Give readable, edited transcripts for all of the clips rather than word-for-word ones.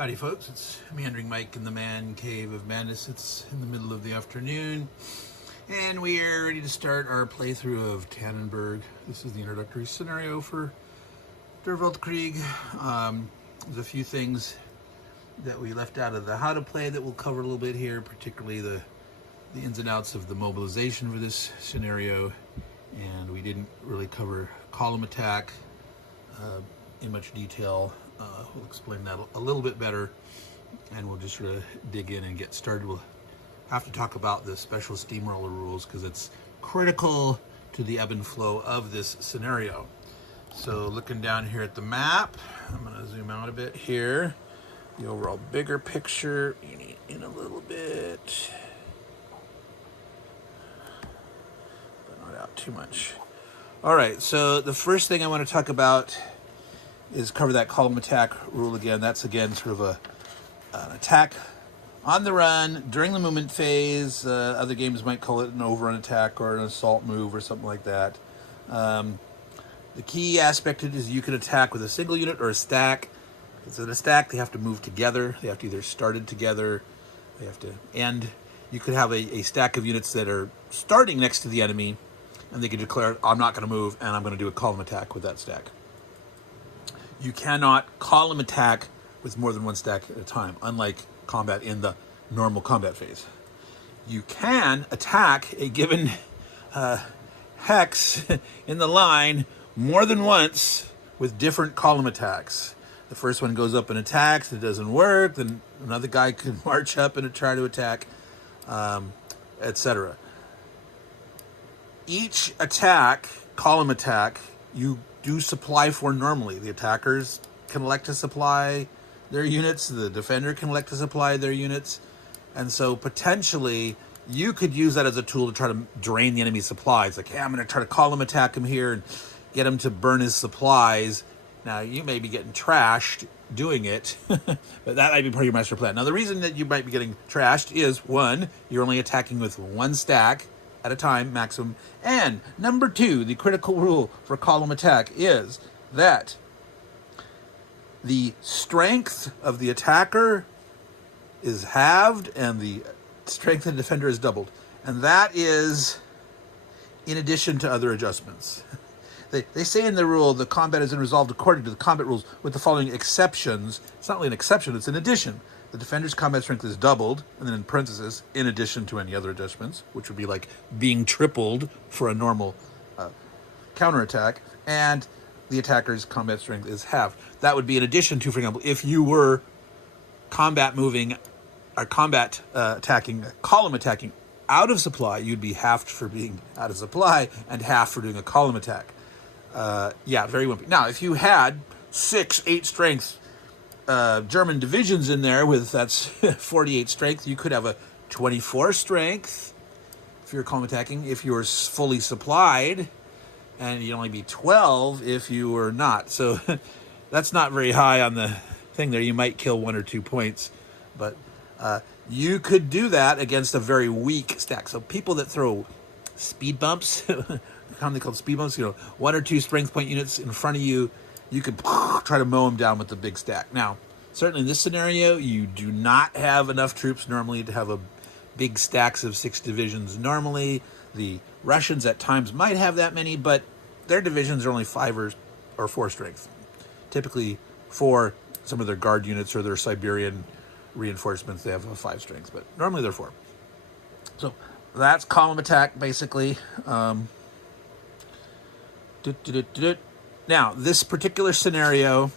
Howdy folks, it's Meandering Mike in the Man Cave of Madness. It's in the middle of the afternoon and we are ready to start our playthrough of Tannenberg. This is the introductory scenario for Der Weltkrieg. There's a few things that we left out of the how to play that we'll cover a little bit here, particularly the ins and outs of the mobilization for this scenario, and we didn't really cover column attack in much detail. We'll explain that a little bit better, and we'll just sort of dig in and get started. We'll have to talk about the special steamroller rules because it's critical to the ebb and flow of this scenario. So looking down here at the map, I'm going to zoom out a bit here. The overall bigger picture in a little bit, but not out too much. All right, so the first thing I want to talk about is cover that column attack rule again. That's again sort of an attack on the run during the movement phase. Other games might call it an overrun attack or an assault move or something like that. The key aspect of it is you can attack with a single unit or a stack. If it's in a stack, they have to move together. They have to either started together, they have to end. You could have a stack of units that are starting next to the enemy, and they can declare, I'm not going to move, and I'm going to do a column attack with that stack. You cannot column attack with more than one stack at a time, unlike combat in the normal combat phase. You can attack a given hex in the line more than once with different column attacks. The first one goes up and attacks, it doesn't work, then another guy can march up and try to attack, etc. Each attack, column attack, you do supply for normally. The attackers can elect to supply their units, the defender can elect to supply their units, and so potentially you could use that as a tool to try to drain the enemy's supplies. Like, hey, I'm going to try to column attack him here and get him to burn his supplies. Now, you may be getting trashed doing it, but that might be part of your master plan. Now, the reason that you might be getting trashed is, one, you're only attacking with one stack at a time, maximum. And number two, the critical rule for column attack is that the strength of the attacker is halved and the strength of the defender is doubled. And that is in addition to other adjustments. They say in the rule, the combat is resolved according to the combat rules with the following exceptions. It's not really an exception, it's an addition. The defender's combat strength is doubled, and then in parentheses, in addition to any other adjustments, which would be like being tripled for a normal counterattack, and the attacker's combat strength is halved. That would be in addition to, for example, if you were combat moving or combat attacking, column attacking out of supply, you'd be halved for being out of supply and half for doing a column attack. Yeah, very wimpy. Now, if you had 8 strength German divisions in there with that's 48 strength, you could have a 24 strength if you're column attacking, if you were fully supplied, and you'd only be 12 if you were not. So that's not very high on the thing there. You might kill 1 or 2 points, but you could do that against a very weak stack. So people that throw speed bumps, commonly called speed bumps, 1 or 2 strength point units in front of you, you could try to mow them down with the big stack. Now, certainly in this scenario, you do not have enough troops normally to have a big stacks of 6 divisions normally. The Russians at times might have that many, but their divisions are only 5 or 4 strength. Typically, for some of their guard units or their Siberian reinforcements, they have a 5 strength, but normally they're 4. So that's column attack, basically. Now, this particular scenario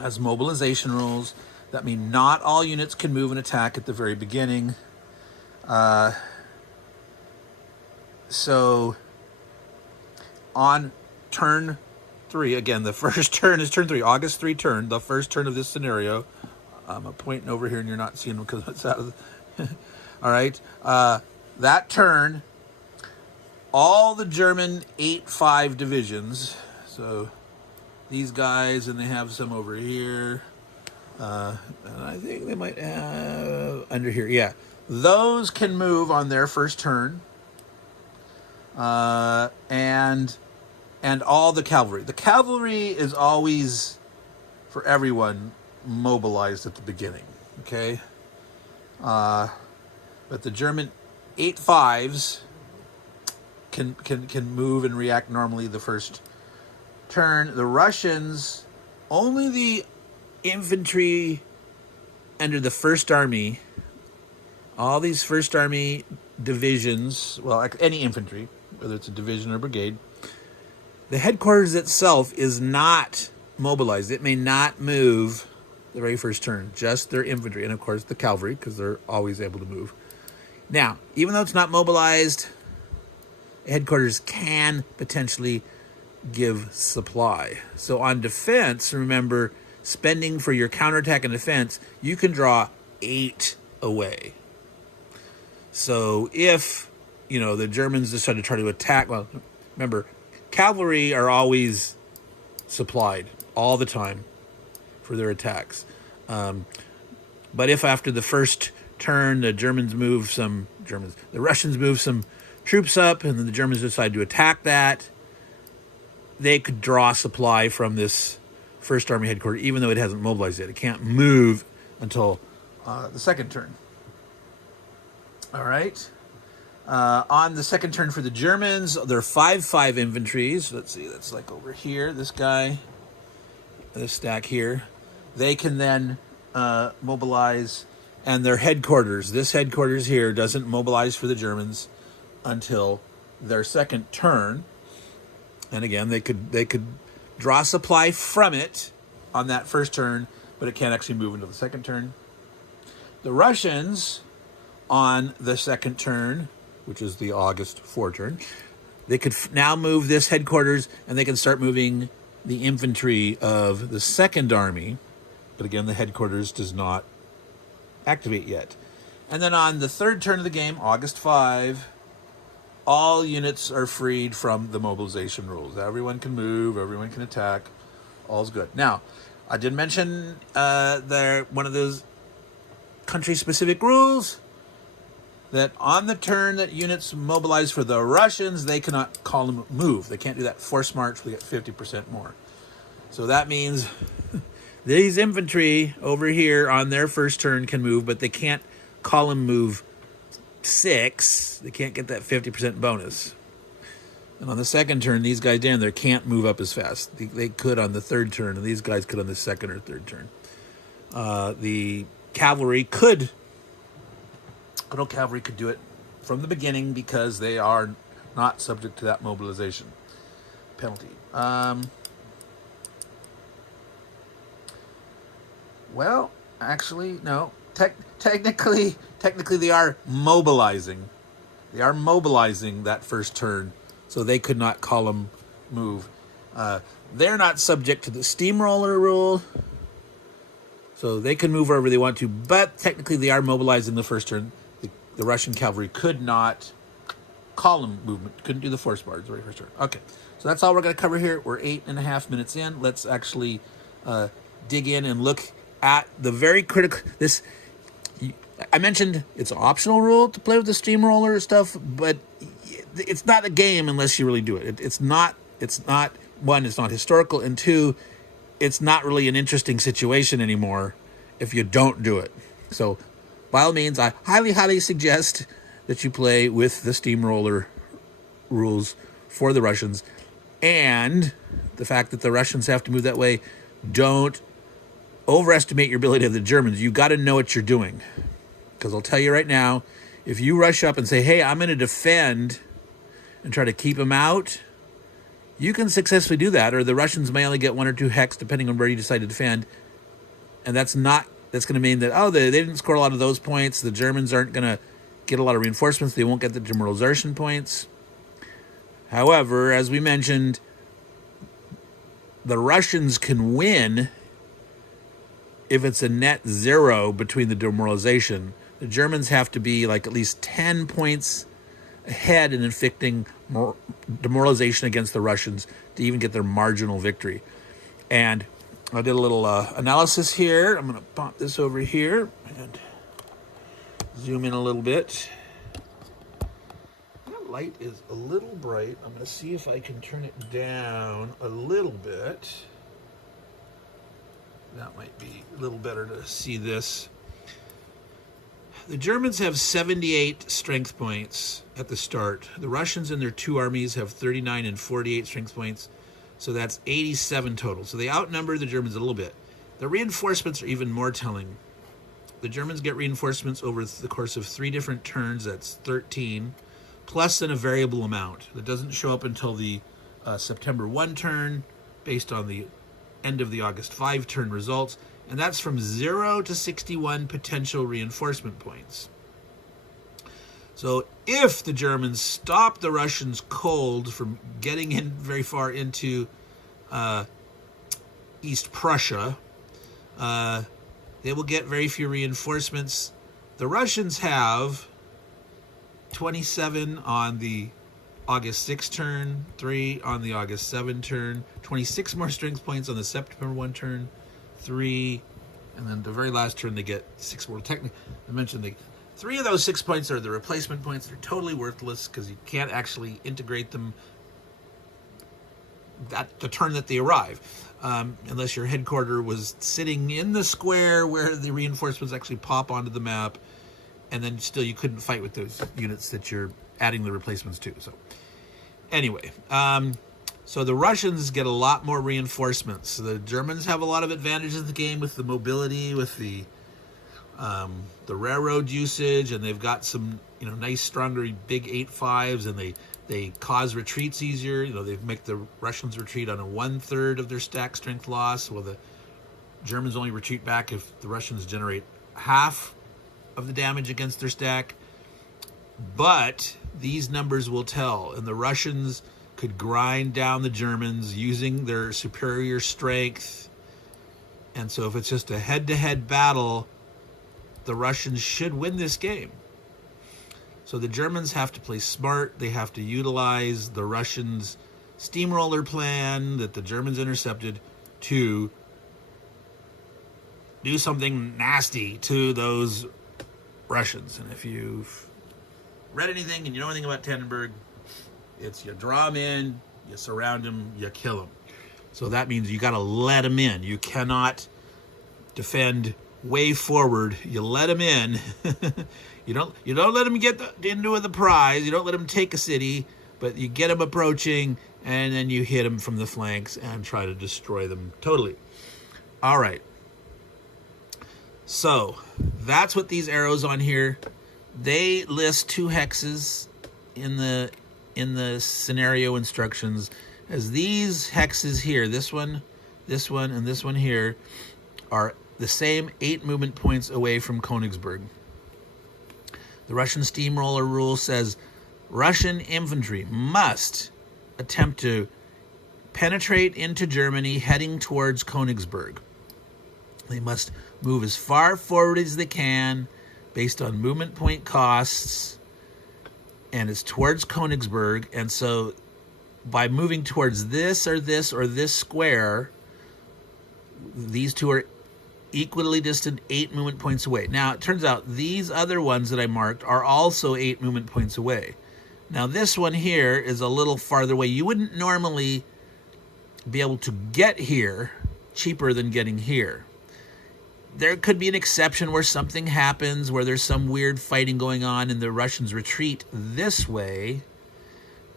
has mobilization rules that mean not all units can move and attack at the very beginning. So on turn 3, again, the first turn is turn 3, August 3 turn, the first turn of this scenario. I'm pointing over here and you're not seeing them because it's out of the... All right. That turn, all the German 8-5 divisions, so these guys, and they have some over here, and I think they might have under here, yeah, those can move on their first turn, and all the cavalry. The cavalry is always, for everyone, mobilized at the beginning. Okay, but the German 8-5s can move and react normally the first turn. The Russians, only the infantry under the First Army, all these First Army divisions, well, like any infantry, whether it's a division or brigade, the headquarters itself is not mobilized. It may not move the very first turn, just their infantry, and of course the cavalry, because they're always able to move. Now, even though it's not mobilized, headquarters can potentially give supply. So on defense, remember, spending for your counterattack and defense, you can draw 8 away. So if, the Germans decide to try to attack, well, remember, cavalry are always supplied all the time for their attacks. But if after the first turn the Russians move some troops up and then the Germans decide to attack that, they could draw supply from this First Army headquarters, even though it hasn't mobilized yet. It can't move until the second turn. All right. On the second turn for the Germans, they're 5-5 infantries. Let's see, that's like over here, this guy, this stack here. They can then mobilize, and their headquarters, this headquarters here, doesn't mobilize for the Germans until their second turn. And again, they could draw supply from it on that first turn, but it can't actually move until the second turn. The Russians, on the second turn, which is the August 4 turn, they could now move this headquarters, and they can start moving the infantry of the Second Army. But again, the headquarters does not activate yet. And then on the third turn of the game, August 5, all units are freed from the mobilization rules. Everyone can move, everyone can attack, all's good. Now, I did mention one of those country-specific rules, that on the turn that units mobilize for the Russians, they cannot call them move. They can't do that force march. We get 50% more. So that means these infantry over here on their first turn can move, but they can't call them move 6. They can't get that 50% bonus. And on the second turn, these guys down there can't move up as fast. They could on the third turn, and these guys could on the second or third turn. The cavalry could do it from the beginning because they are not subject to that mobilization penalty. Well, actually, no. Technically, they are mobilizing. They are mobilizing that first turn, so they could not call them move. They're not subject to the steamroller rule, so they can move wherever they want to, but technically they are mobilizing the first turn. The Russian cavalry could not call them movement, couldn't do the force bars the very first turn. Okay, so that's all we're going to cover here. We're 8.5 minutes in. Let's actually dig in and look at the very critical... I mentioned it's an optional rule to play with the steamroller stuff, but it's not a game unless you really do it. It's not, one, it's not historical, and two, it's not really an interesting situation anymore if you don't do it. So, by all means, I highly, highly suggest that you play with the steamroller rules for the Russians. And the fact that the Russians have to move that way, don't overestimate your ability of the Germans. You got to know what you're doing. Because I'll tell you right now, if you rush up and say, hey, I'm going to defend and try to keep them out, you can successfully do that. Or the Russians may only get 1 or 2 hecks, depending on where you decide to defend. And that's going to mean that, they didn't score a lot of those points. The Germans aren't going to get a lot of reinforcements. They won't get the demoralization points. However, as we mentioned, the Russians can win if it's a net 0 between the demoralization. The Germans have to be like at least 10 points ahead in inflicting demoralization against the Russians to even get their marginal victory. And I did a little analysis here. I'm going to pop this over here and zoom in a little bit. That light is a little bright. I'm going to see if I can turn it down a little bit. that might be a little better to see this. The Germans have 78 strength points at the start. The Russians and their two armies have 39 and 48 strength points. So that's 87 total. So they outnumber the Germans a little bit. The reinforcements are even more telling. The Germans get reinforcements over the course of 3 different turns. That's 13, plus then a variable amount that doesn't show up until the September 1 turn, based on the end of the August 5 turn results. And that's from 0 to 61 potential reinforcement points. So if the Germans stop the Russians cold from getting in very far into East Prussia, they will get very few reinforcements. The Russians have 27 on the August 6 turn, 3 on the August 7 turn, 26 more strength points on the September 1 turn, 3, and then the very last turn they get 6 more. Technically, I mentioned the 3 of those 6 points are the replacement points. They're totally worthless because you can't actually integrate them at the turn that they arrive, unless your headquarter was sitting in the square where the reinforcements actually pop onto the map, and then still you couldn't fight with those units that you're adding the replacements to. So anyway, so the Russians get a lot more reinforcements. The Germans have a lot of advantages in the game with the mobility, with the railroad usage, and they've got some nice, stronger, big 8.5s, and they cause retreats easier. They make the Russians retreat on a 1/3 of their stack strength loss, while the Germans only retreat back if the Russians generate half of the damage against their stack. But these numbers will tell, and the Russians could grind down the Germans using their superior strength. And so if it's just a head-to-head battle, the Russians should win this game. So the Germans have to play smart. They have to utilize the Russians' steamroller plan that the Germans intercepted to do something nasty to those Russians. And if you've read anything and you know anything about Tannenberg, it's you draw them in, you surround them, you kill them. So that means you got to let them in. You cannot defend way forward. You let them in. You don't let them get into the prize. You don't let them take a city, but you get them approaching, and then you hit them from the flanks and try to destroy them totally. All right. So that's what these arrows on here. They list 2 hexes in the scenario instructions, as these hexes here, this one, and this one here, are the same 8 movement points away from Königsberg. The Russian steamroller rule says Russian infantry must attempt to penetrate into Germany heading towards Königsberg. They must move as far forward as they can based on movement point costs, and it's towards Königsberg. And so by moving towards this or this or this square, these two are equally distant 8 movement points away. Now, it turns out these other ones that I marked are also 8 movement points away. Now, this one here is a little farther away. You wouldn't normally be able to get here cheaper than getting here. There could be an exception where something happens, where there's some weird fighting going on and the Russians retreat this way,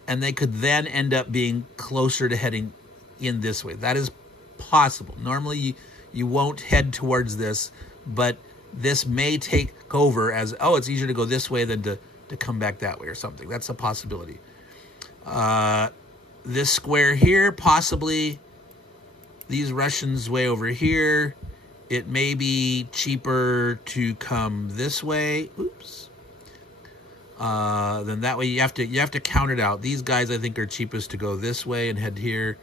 and they could then end up being closer to heading in this way. That is possible. Normally, you won't head towards this, but this may take over as, it's easier to go this way than to come back that way or something. That's a possibility. This square here, possibly. These Russians way over here. It may be cheaper to come this way. Oops. Then that way you have to count it out. These guys, I think, are cheapest to go this way and head here.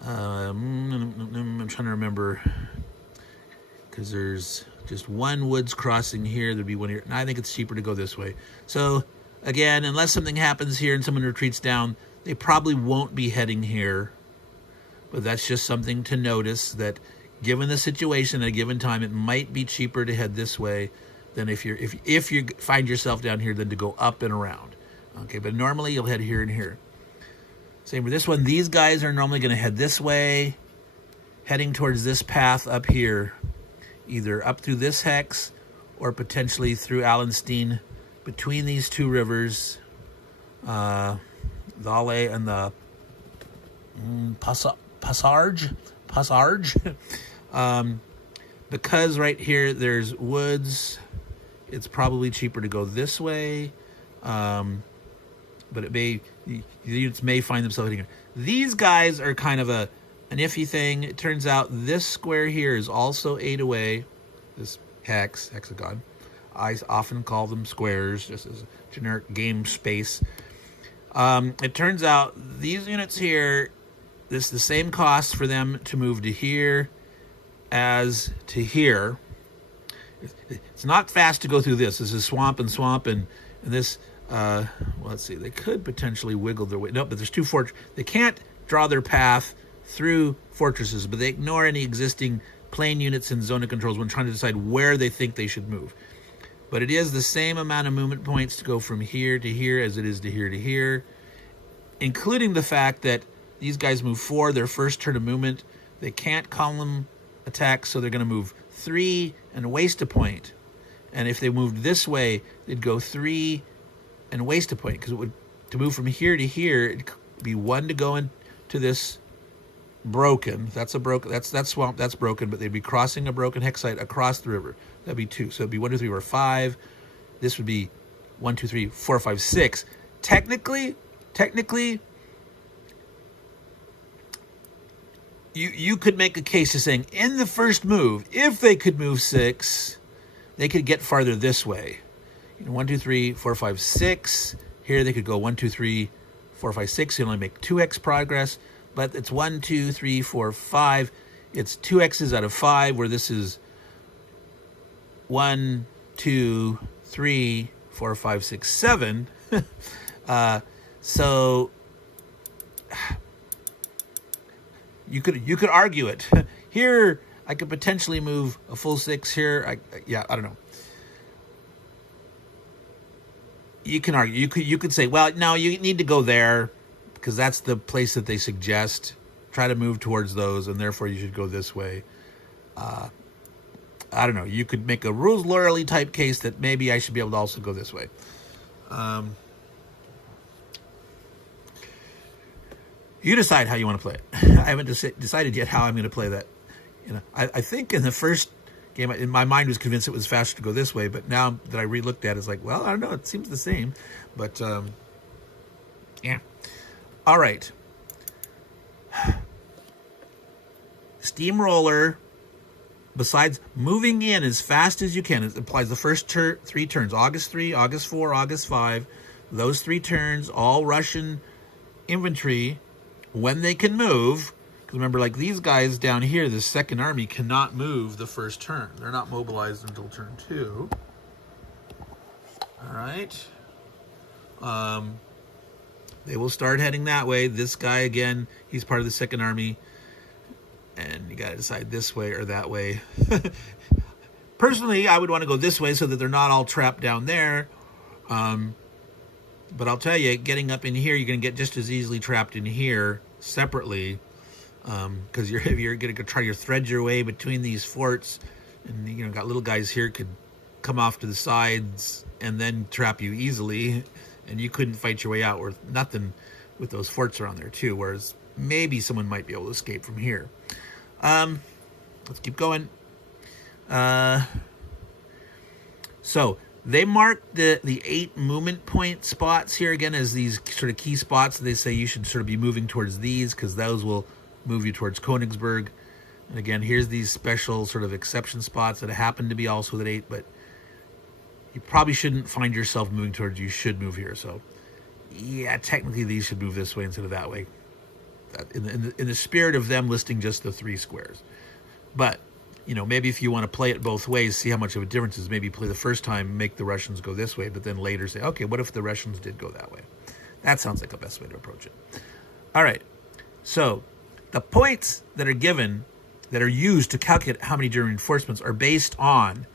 I'm trying to remember, because there's just one woods crossing here. There'd be one here. And I think it's cheaper to go this way. So again, unless something happens here and someone retreats down, they probably won't be heading here. But that's just something to notice, that given the situation at a given time, it might be cheaper to head this way than if you find yourself down here, than to go up and around. Okay, but normally you'll head here and here. Same with this one. These guys are normally going to head this way, heading towards this path up here, either up through this hex or potentially through Allenstein, between these two rivers, the Alle and the Passarge. Because right here there's woods, it's probably cheaper to go this way, but the units may find themselves hitting here. These guys are kind of an iffy thing. It turns out this square here is also 8 away, this hexagon. I often call them squares, just as a generic game space. It turns out these units here, this is the same cost for them to move to here as to here. It's not fast to go through this. This is swamp, and this, well, let's see, they could potentially wiggle their way. No, but there's two fortresses. They can't draw their path through fortresses, but they ignore any existing plain units and zone of controls when trying to decide where they think they should move. But it is the same amount of movement points to go from here to here as it is to here, including the fact that these guys move 4, their first turn of movement. They can't column attack, so they're going to move 3 and waste a point. And if they moved this way, they'd go 3 and waste a point, because it would, to move from here to here, it'd be 1 to go into this broken. That's swamp, that's broken, but they'd be crossing a broken hex site across the river. That'd be 2. So it'd be 1, 2, 3, or 5. This would be 1, 2, 3, 4, 5, 6. Technically, you could make a case of saying in the first move, if they could move 6, they could get farther this way. 1, 2, 3, 4, 5, 6. Here they could go 1, 2, 3, 4, 5, 6. You only make 2x progress, but it's 1, 2, 3, 4, 5. It's 2x's out of 5, where this is 1, 2, 3, 4, 5, 6, 7. So you could argue it. Here I could potentially move a full 6 here. I don't know. You can argue. You could say, well, no, you need to go there because that's the place that they suggest. Try to move towards those, and therefore you should go this way. I don't know. You could make a rules loyally type case that maybe I should be able to also go this way. You decide how you want to play it. I haven't decided yet how I'm going to play that. I think in the first game, in my mind was convinced it was faster to go this way, but now that I re-looked at it, it's like, well, I don't know. It seems the same, but yeah. All right. Steamroller, besides moving in as fast as you can, it applies the first 3 turns, August 3, August 4, August 5. Those 3 turns, all Russian infantry, when they can move, because remember, like these guys down here, the Second Army cannot move the first turn. They're not mobilized until turn 2. All right. They will start heading that way. This guy, again, he's part of the Second Army. And you got to decide this way or that way. Personally, I would want to go this way so that they're not all trapped down there. But I'll tell you, getting up in here, you're going to get just as easily trapped in here separately, because you're going to try to thread your way between these forts, and got little guys here could come off to the sides and then trap you easily, and you couldn't fight your way out with nothing with those forts around there too. Whereas maybe someone might be able to escape from here. Let's keep going. So they mark the 8 movement point spots here again as these sort of key spots. They say you should sort of be moving towards these because those will move you towards Königsberg. And again, here's these special sort of exception spots that happen to be also at 8, but you probably shouldn't find yourself moving towards. You should move here. So yeah, technically these should move this way instead of that way. In the spirit of them listing just the 3 squares. But maybe if you want to play it both ways, see how much of a difference is. Maybe play the first time, make the Russians go this way, but then later say, okay, what if the Russians did go that way? That sounds like the best way to approach it. All right. So the points that are given, that are used to calculate how many German reinforcements, are based on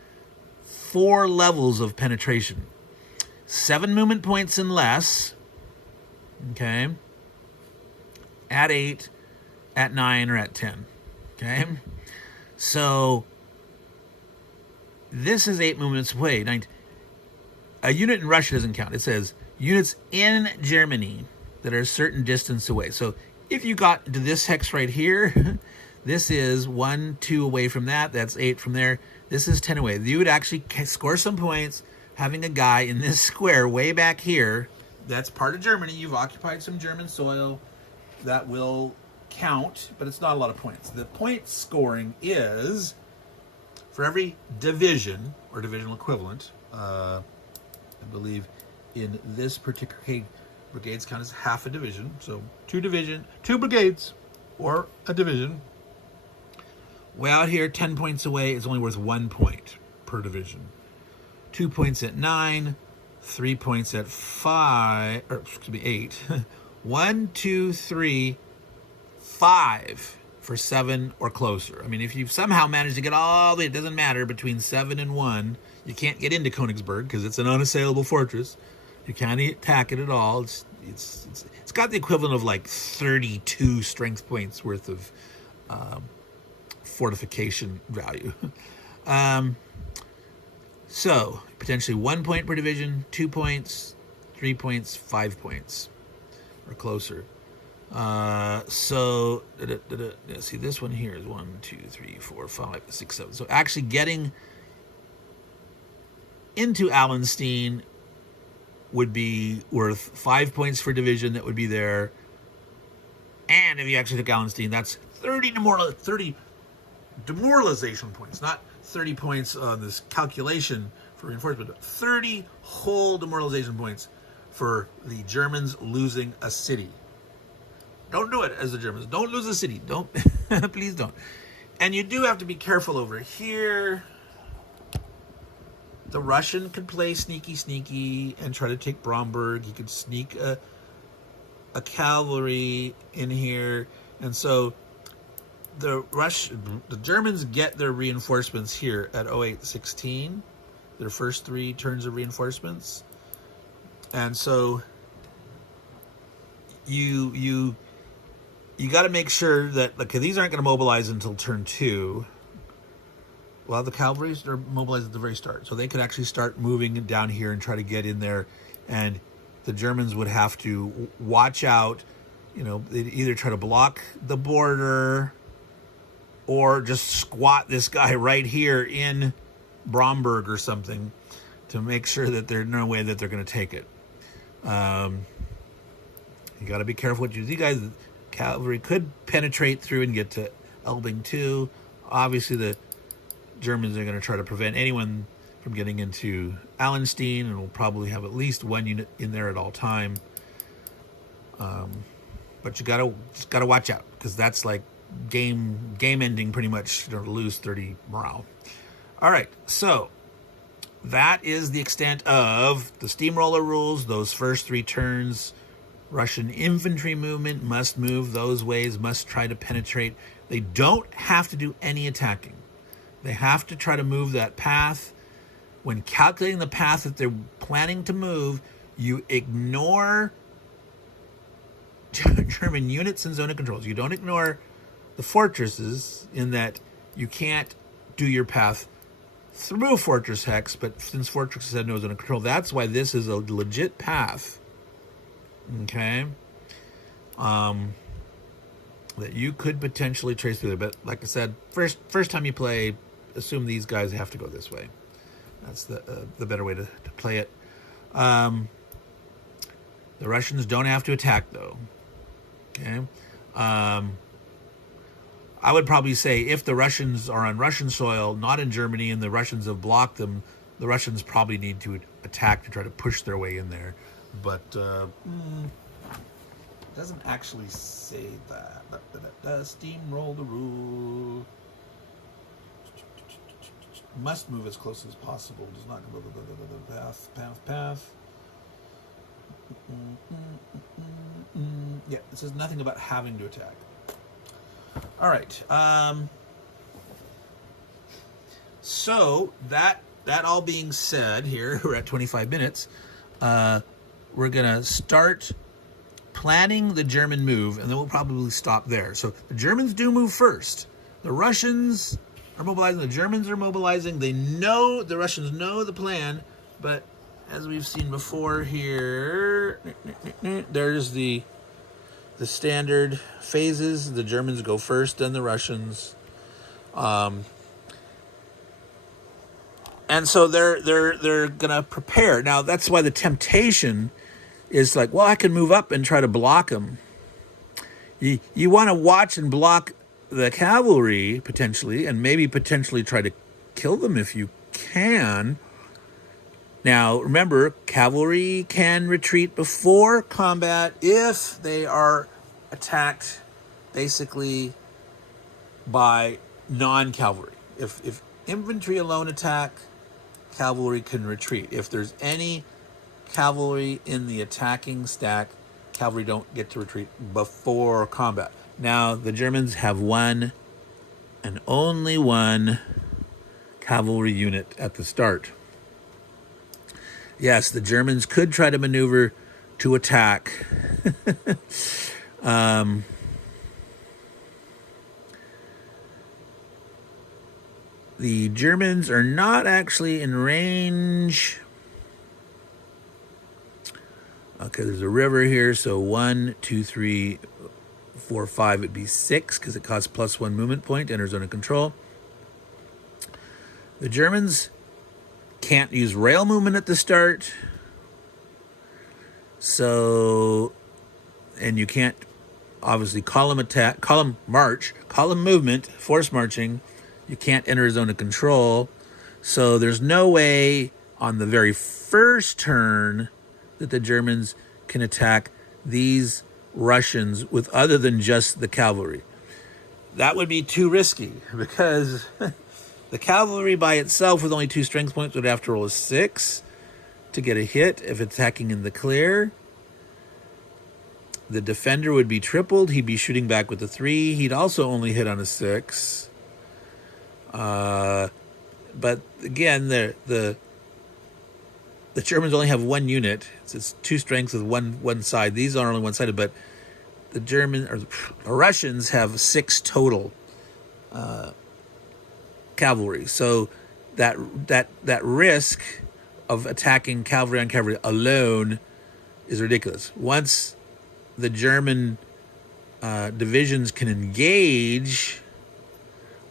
4 levels of penetration. 7 movement points and less. Okay. At 8, at 9, or at 10. Okay? So this is 8 movements away. A unit in Russia doesn't count. It says units in Germany that are a certain distance away. So if you got to this hex right here, this is 1, 2 away from that. That's 8 from there. This is 10 away. You would actually score some points having a guy in this square way back here. That's part of Germany. You've occupied some German soil. That will count, but it's not a lot of points. The point scoring is for every division or divisional equivalent. I believe in this particular case, brigades count as half a division. So 2 brigades, or a division. Way out here, 10 points away, is only worth 1 point per division. 2 points at 9, 3 points at 5, or excuse me, 8. 1, 2, 3, 5 for 7 or closer. I mean, if you've somehow managed to get all the way, it doesn't matter, between 7 and 1, you can't get into Königsberg because it's an unassailable fortress. You can't attack it at all. It's got the equivalent of like 32 strength points worth of fortification value. So potentially 1 point per division, 2 points, 3 points, 5 points or closer. So see, this one here is 1, 2, 3, 4, 5, 6, 7. So actually getting into Allenstein would be worth 5 points for division that would be there. And if you actually took Allenstein, that's 30 demoralization points, not 30 points on this calculation for reinforcement, but 30 whole demoralization points for the Germans losing a city. Don't do it as the Germans. Don't lose a city. Don't. Please don't. And you do have to be careful over here. The Russian could play sneaky and try to take Bromberg. He could sneak a cavalry in here. And so the Germans get their reinforcements here at 0816, their first 3 turns of reinforcements. And so you got to make sure that, okay, these aren't going to mobilize until turn 2. Well, the cavalries are mobilized at the very start, so they could actually start moving down here and try to get in there, and the Germans would have to watch out. You know, they'd either try to block the border or just squat this guy right here in Bromberg or something to make sure that there's no way that they're going to take it. You got to be careful what you do. These guys, the cavalry could penetrate through and get to Elbing too. Obviously, the Germans are going to try to prevent anyone from getting into Allenstein, and will probably have at least 1 unit in there at all time. But you gotta watch out, because that's like game ending pretty much. You don't lose 30 morale. All right, so that is the extent of the steamroller rules. Those first 3 turns, Russian infantry movement must move those ways, must try to penetrate. They don't have to do any attacking. They have to try to move that path. When calculating the path that they're planning to move, you ignore German units and zone of controls. You don't ignore the fortresses, in that you can't do your path through fortress hex, but since fortresses have no zone of control, that's why this is a legit path. Okay? That you could potentially trace through there. But like I said, first time you play, assume these guys have to go this way. That's the better way to play it. The Russians don't have to attack, though. Okay? I would probably say if the Russians are on Russian soil, not in Germany, and the Russians have blocked them, the Russians probably need to attack to try to push their way in there. But it doesn't actually say that. Steamroll the rule. Must move as close as possible. Does not go path. Yeah, it says nothing about having to attack. All right. So that all being said, here we're at 25 minutes. We're gonna start planning the German move, and then we'll probably stop there. So the Germans do move first. The Russians are mobilizing, the Germans are mobilizing. They know, the Russians know the plan, but as we've seen before here, there's the standard phases. The Germans go first, then the Russians. And so they're gonna prepare. Now that's why the temptation is like, well, I can move up and try to block them. You want to watch and block the cavalry potentially, and maybe potentially try to kill them if you can. Now remember, cavalry can retreat before combat if they are attacked basically by non-cavalry. If infantry alone attack, cavalry can retreat. If there's any cavalry in the attacking stack, cavalry don't get to retreat before combat. Now, the Germans have one and only one cavalry unit at the start. Yes, the Germans could try to maneuver to attack. The Germans are not actually in range. Okay, there's a river here, so 1, 2, 3, 4, 5, it'd be 6 because it costs +1 movement point, enter zone of control. The Germans can't use rail movement at the start. So, and you can't obviously column attack, column march, column movement, force marching. You can't enter a zone of control. So there's no way on the very first turn that the Germans can attack these Russians with other than just the cavalry. That would be too risky because the cavalry by itself with only 2 strength points would have to roll a 6 to get a hit if attacking in the clear. The defender would be tripled. He'd be shooting back with a 3. He'd also only hit on a 6. But again, the Germans only have 1 unit. It's 2 strengths with one side. These are only one-sided, but the Russians have 6 total cavalry. So that risk of attacking cavalry on cavalry alone is ridiculous. Once the German divisions can engage,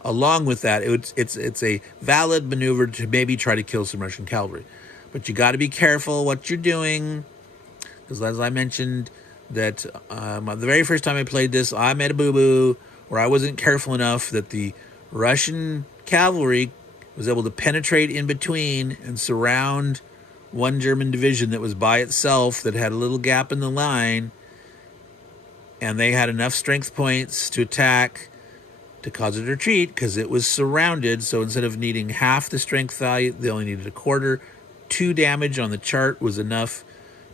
along with that, it's a valid maneuver to maybe try to kill some Russian cavalry. But you got to be careful what you're doing, because as I mentioned, that the very first time I played this, I made a boo-boo where I wasn't careful enough that the Russian cavalry was able to penetrate in between and surround one German division that was by itself that had a little gap in the line, and they had enough strength points to attack to cause it to retreat because it was surrounded. So instead of needing half the strength value, they only needed a quarter. 2 damage on the chart was enough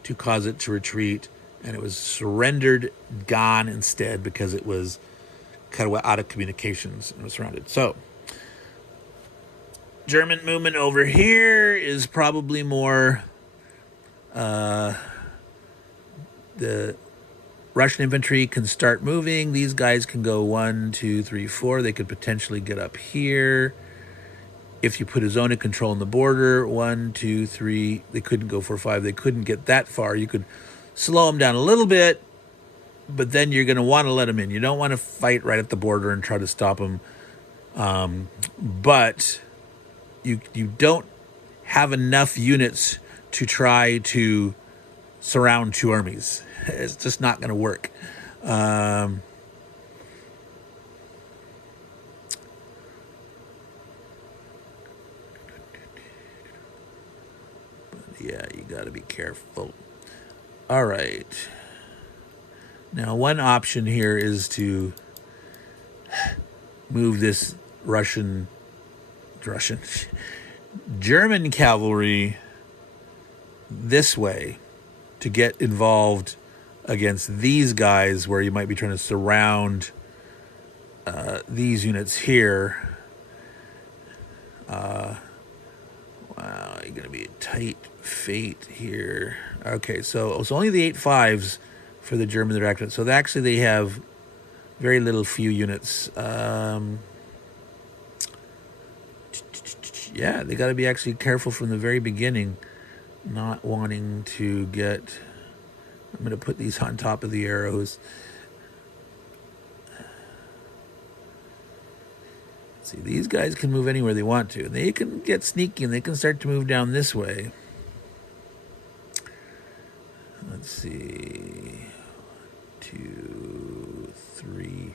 to cause it to retreat, and it was surrendered, gone instead because it was kind of out of communications and was surrounded. So German movement over here is probably more the Russian infantry can start moving. These guys can go 1, 2, 3, 4. They could potentially get up here. If you put a zone of control in the border, 1, 2, 3, they couldn't go 4, 5. They couldn't get that far. You could slow them down a little bit, but then you're going to want to let them in. You don't want to fight right at the border and try to stop them. But you don't have enough units to try to surround 2 armies. It's just not going to work. Yeah, you got to be careful. All right. Now, one option here is to move this German cavalry this way to get involved against these guys, where you might be trying to surround these units here. Wow, you're going to be a tight fate here. Okay, so it's only the 8.5s for the Germans that are active. So actually they have very few units. Yeah, they got to be actually careful from the very beginning, not wanting to get... I'm going to put these on top of the arrows. See, these guys can move anywhere they want to. They can get sneaky and they can start to move down this way. Let's see. 2, 3,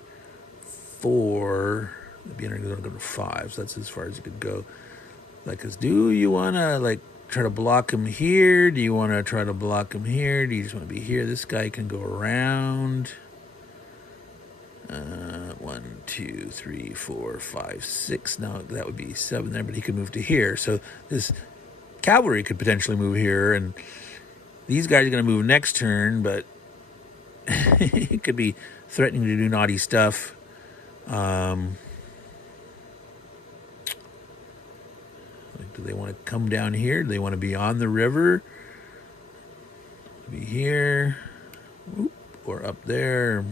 4. The beginner is going to go to 5, so that's as far as you could go. Like, do you want to, like, try to block him here? Do you want to try to block him here? Do you just want to be here? This guy can go around. 1, 2, 3, 4, 5, 6. Now that would be 7 there, but he could move to here. So this cavalry could potentially move here, and these guys are going to move next turn, but it could be threatening to do naughty stuff. Do they want to come down here? Do they want to be on the river? Be here, or up there?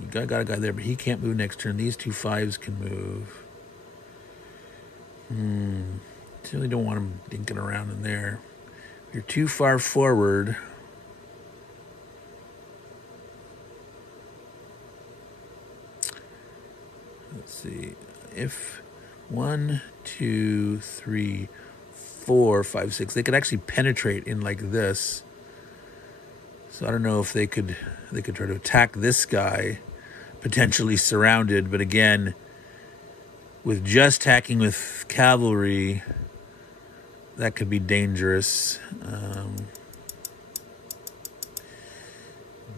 You got a guy there, but he can't move next turn. These 2 5s can move. Certainly don't want him dinking around in there. You're too far forward. Let's see. If 1, 2, 3, 4, 5, 6, they could actually penetrate in like this. So I don't know if they could try to attack this guy, potentially surrounded, but again, with just attacking with cavalry, that could be dangerous.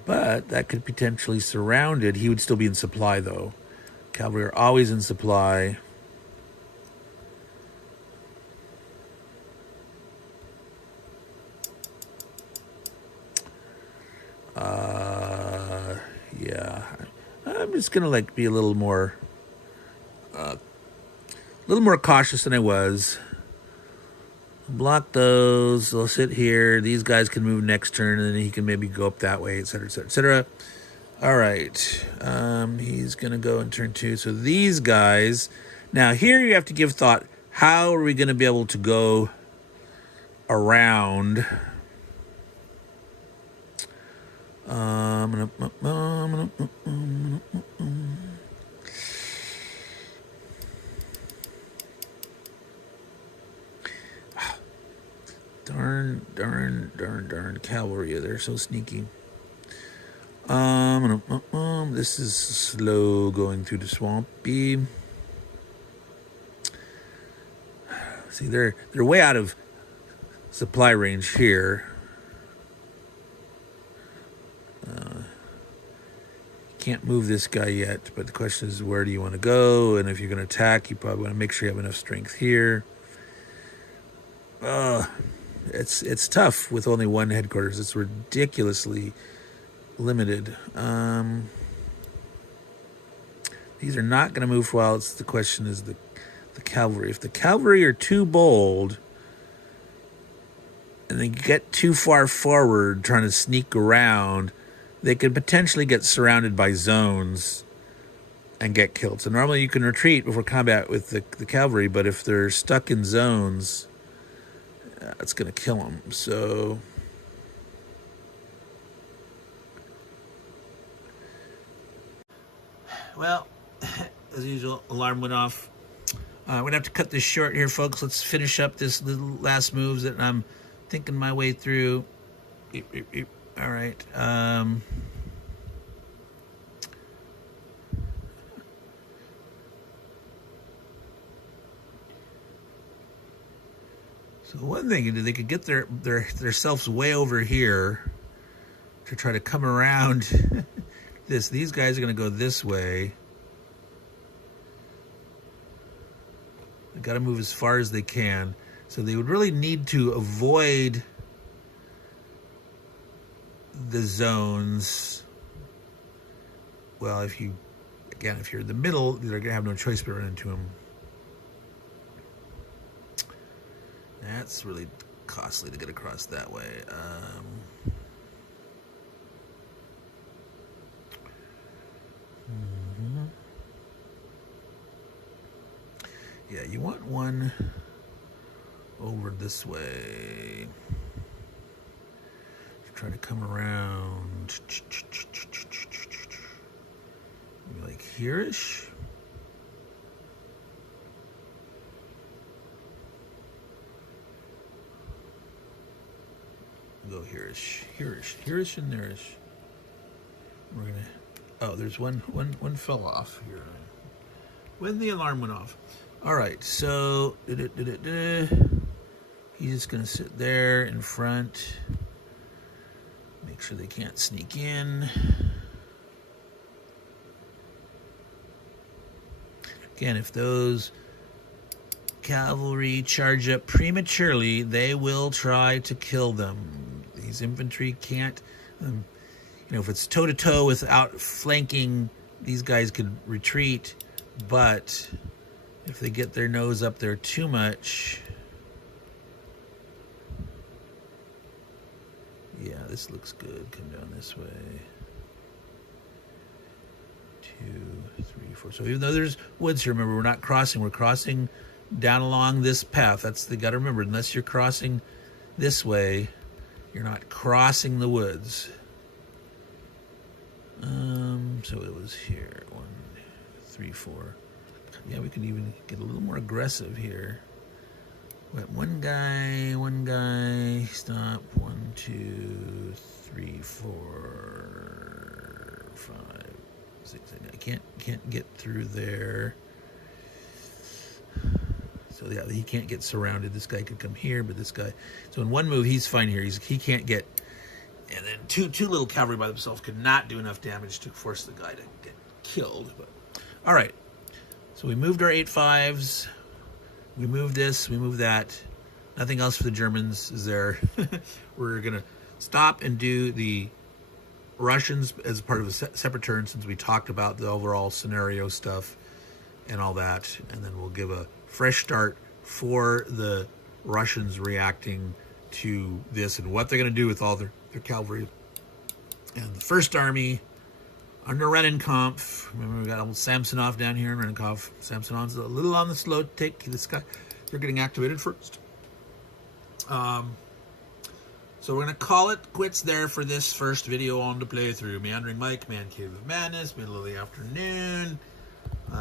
But that could potentially surrounded. He would still be in supply, though. Cavalry are always in supply. Yeah. I'm just gonna like be a little more cautious than I was. Block those. They'll sit here. These guys can move next turn, and then he can maybe go up that way, etc., etc., etc. All right. He's going to go in turn 2. So these guys... Now, here you have to give thought. How are we going to be able to go around? Darn cavalry. They're so sneaky. This is slow going through the swampy. See, they're way out of supply range here. Can't move this guy yet, but the question is, where do you want to go? And if you're going to attack, you probably want to make sure you have enough strength here. It's tough with only one headquarters. It's ridiculously limited. These are not going to move for a while. The question is the cavalry. If the cavalry are too bold and they get too far forward trying to sneak around, they could potentially get surrounded by zones and get killed. So normally you can retreat before combat with the cavalry, but if they're stuck in zones, it's going to kill them. So... Well, as usual, alarm went off. We're going to have to cut this short here, folks. Let's finish up this little last moves that I'm thinking my way through. All right. So one thing, they could get their selves way over here to try to come around this. These guys are going to go this way. They've got to move as far as they can. So they would really need to avoid the zones. Well, if you're in the middle, they're going to have no choice but run into them. That's really costly to get across that way. Yeah, you want one over this way. Try to come around. Maybe like here-ish. Go here-ish, here-ish, here-ish, and there-ish. We're gonna. Oh, there's one fell off here. When the alarm went off. All right, so he's just gonna sit there in front. Make sure they can't sneak in. Again, if those cavalry charge up prematurely, they will try to kill them. These infantry can't, if it's toe-to-toe without flanking, these guys could retreat, but if they get their nose up there too much, yeah, this looks good. Come down this way. 2, 3, 4. So even though there's woods here, remember, we're not crossing. We're crossing down along this path. That's the got to remember. Unless you're crossing this way, you're not crossing the woods. So it was here. 1, 3, 4. Yeah, we could even get a little more aggressive here. One guy, stop. 1, 2, 3, 4, 5, 6. I can't get through there. So yeah, he can't get surrounded. This guy could come here, but this guy. So in one move, he's fine here. He can't get. And then two little cavalry by themselves could not do enough damage to force the guy to get killed. But all right, so we moved our 8-5s. We moved this. We moved that. Nothing else for the Germans is there. We're gonna stop and do the Russians as part of a separate turn, since we talked about the overall scenario stuff and all that, and then we'll give a fresh start for the Russians reacting to this and what they're going to do with all their cavalry. And the First Army under Rennenkampf. Remember, we got old Samsonov down here. Rennenkampf. Samsonov's a little on the slow take. This guy, they're getting activated first. So we're going to call it quits there for this first video on the playthrough. Meandering Mike, Man Cave of Madness, middle of the afternoon.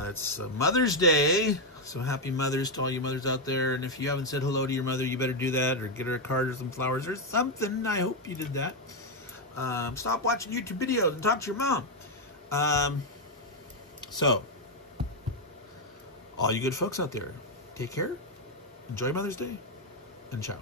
It's Mother's Day, so happy mothers to all you mothers out there. And if you haven't said hello to your mother, you better do that, or get her a card or some flowers or something. I hope you did that. Stop watching YouTube videos and talk to your mom. So, all you good folks out there, take care, enjoy Mother's Day, and ciao.